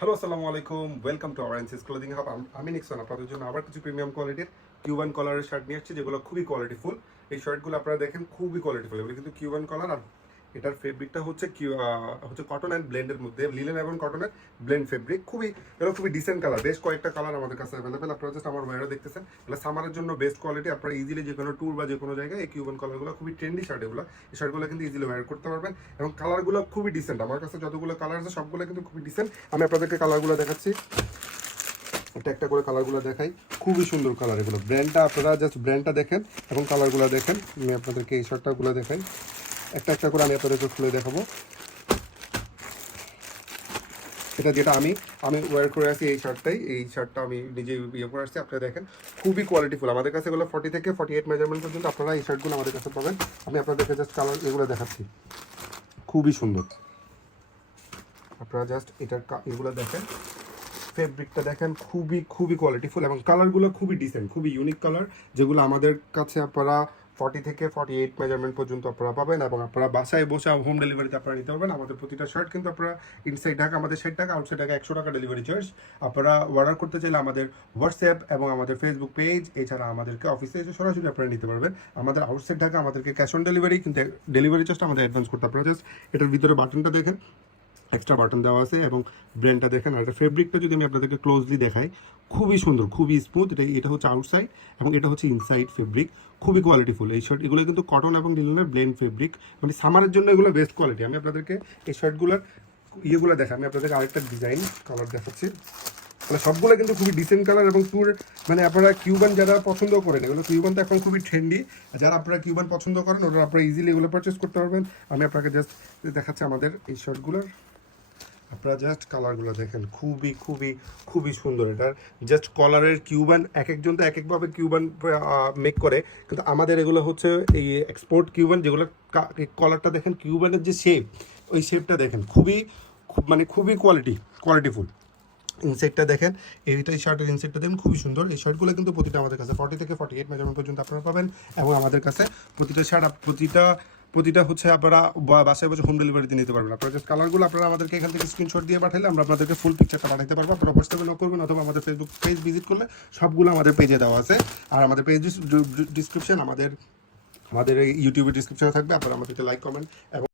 Hello, আসসালামু আলাইকুম। Welcome to our Ensis clothing hub. আমি নিক্সন আপনাদের জন্য আবার কিছু প্রিমিয়াম কোয়ালিটির কিউবান কলারের শার্ট নিয়ে আসছি, যেগুলো খুবই কোয়ালিটিফুল। এই শার্টগুলো আপনারা দেখেন খুবই কোয়ালিটিফুল। এগুলো কিন্তু কিউবান কলার, আর এটার ফেব্রিকটা হচ্ছে হচ্ছে কটন অ্যান্ড ব্লেন্ডের মধ্যে, লিলেন এবং কটনের ব্লেন্ড ফেব্রিক। এগুলো খুবই ডিসেন্ট কালার, বেশ কয়েকটা কালার আমাদের কাছে অ্যাভেলেবেল। আপনারা জাস্ট আমার ওয়ারে দেখতেছেন, এগুলো সামারের জন্য বেস্ট কোয়ালিটি। আপনারা ইজিলি যে কোনো ট্যুর বা যে কোনো জায়গায় এই কিউবান কলারগুলো খুবই ট্রেন্ডি শার্ট। এগুলো এই শার্টগুলো কিন্তু ইজিলি ওয়্যার করতে পারবেন, এবং কালারগুলো খুবই ডিসেন্ট। আমার কাছে যতগুলো কালার আছে সবগুলো কিন্তু খুবই ডিসেন্ট। আমি আপনাদেরকে কালারগুলো দেখাচ্ছি, একটা একটা করে কালারগুলো দেখাই। খুবই সুন্দর কালার এগুলো। ব্র্যান্ডটা আপনারা জাস্ট ব্র্যান্ডটা দেখেন এবং কালারগুলো দেখেন। আমি আপনাদেরকে এই শার্টটাগুলো দেখাই, একটা একটা করে আমি আপনাদেরকে খুলে দেখাবো। এটা যেটা আমি ওয়্যার করে আছি, এই শার্টটা আমি নিজে ইয়ে করে আসছি। আপনারা দেখেন খুবই কোয়ালিটিফুল। আমাদের কাছে এগুলো 40 থেকে 48 মেজারমেন্ট পর্যন্ত আপনারা এই শার্টগুলো আমাদের কাছে পাবেন। আমি আপনাদেরকে জাস্ট কালার এগুলো দেখাচ্ছি, খুবই সুন্দর। আপনারা জাস্ট এগুলো দেখেন, ফেব্রিকটা দেখেন, খুবই খুবই কোয়ালিটিফুল, এবং কালারগুলো খুবই ডিসেন্ট, খুবই ইউনিক কালার, যেগুলো আমাদের কাছে আপনারা 40 থেকে 48 মেজারমেন্ট পর্যন্ত আপনারা পাবেন, এবং আপনারা বাসায় বসে হোম ডেলিভারিতে আপনারা নিতে পারবেন। আমাদের প্রতিটা শার্ট কিন্তু আপনারা ইনসাইড ঢাকা আমাদের 60 টাকা, আউটসাইড ঢাকা 100 টাকা ডেলিভারি চার্জ। আপনারা অর্ডার করতে চাইলে আমাদের হোয়াটসঅ্যাপ এবং আমাদের ফেসবুক পেজ, এছাড়া আমাদেরকে অফিসে এসে সরাসরি আপনারা নিতে পারবেন। আমাদের আউটসাইড ঢাকা আমাদেরকে ক্যাশ অন ডেলিভারি, কিন্তু ডেলিভারি চার্জটা আমাদের অ্যাডভান্স করতে। আপনারা জাস্ট এটার ভিতরে বাটনটা দেখেন, এক্সট্রা বাটন দেওয়া আছে, এবং ব্র্যান্ডটা দেখেন। আর এটা ফেব্রিকটা যদি আমি আপনাদেরকে ক্লোজলি দেখাই, খুবই সুন্দর, খুবই স্মুথ। এটা হচ্ছে আউটসাইড এবং এটা হচ্ছে ইনসাইড ফেব্রিক, খুবই কোয়ালিটিফুল। এই শার্ট এগুলো কিন্তু কটন এবং লিনেনের ব্লেন্ড ফেব্রিক, মানে সামারের জন্য এগুলো বেস্ট কোয়ালিটি। আমি আপনাদেরকে এই শার্টগুলোর ইয়েগুলো দেখাই, আমি আপনাদেরকে আরেকটা ডিজাইন কালার দেখাচ্ছি। মানে সবগুলো কিন্তু খুবই ডিসেন্ট কালার, এবং মানে আপনারা কিউবান যারা পছন্দ করেন, এগুলো কিউবান তো এখন খুবই ট্রেন্ডি। যারা আপনারা কিউবান পছন্দ করেন, ওরা আপনারা ইজিলি এগুলো পারচেস করতে পারবেন। আমি আপনাকে জাস্ট দেখাচ্ছি আমাদের এই শার্টগুলোর। আপনারা জাস্ট কালারগুলো দেখেন, খুবই খুবই খুবই সুন্দর। এটার জাস্ট কলারের কিউবান এক একজন তো এক একভাবে কিউবান মেক করে, কিন্তু আমাদের এগুলো হচ্ছে এই এক্সপোর্ট কিউবান, যেগুলো কলারটা দেখেন, কিউবানের যে শেপ, ওই শেপটা দেখেন, মানে খুবই কোয়ালিটিফুল। ইনসেটটা দেখেন, এই শার্টের ইনসেটটা দেখেন, খুবই সুন্দর। এই শার্টগুলো কিন্তু প্রতিটা আমাদের কাছে 40 থেকে 48 মেজারমেন্ট পর্যন্ত আপনারা পাবেন, এবং আমাদের কাছে প্রতিটা শার্ট প্রতিটা হচ্ছে আপনারা বাসায় বসে হোম ডেলিভারিতে নিতে পারবেন। আপনারা জাস্ট কালারগুলো আপনারা আমাদেরকে এখান থেকে স্ক্রিনশট দিয়ে পাঠালে আমরা আপনাদেরকে ফুল পিকচারটা পাঠাতে পারবো। আপনারা হোয়াটসঅ্যাপে নক করবেন, অথবা আমাদের ফেসবুক পেজ ভিজিট করলে সবগুলো আমাদের পেজে দেওয়া আছে। আর আমাদের পেজ ডিসক্রিপশন, আমাদের ইউটিউবের ডিসক্রিপশনে থাকবে। আপনারা আমাদেরকে লাইক, কমেন্ট এবং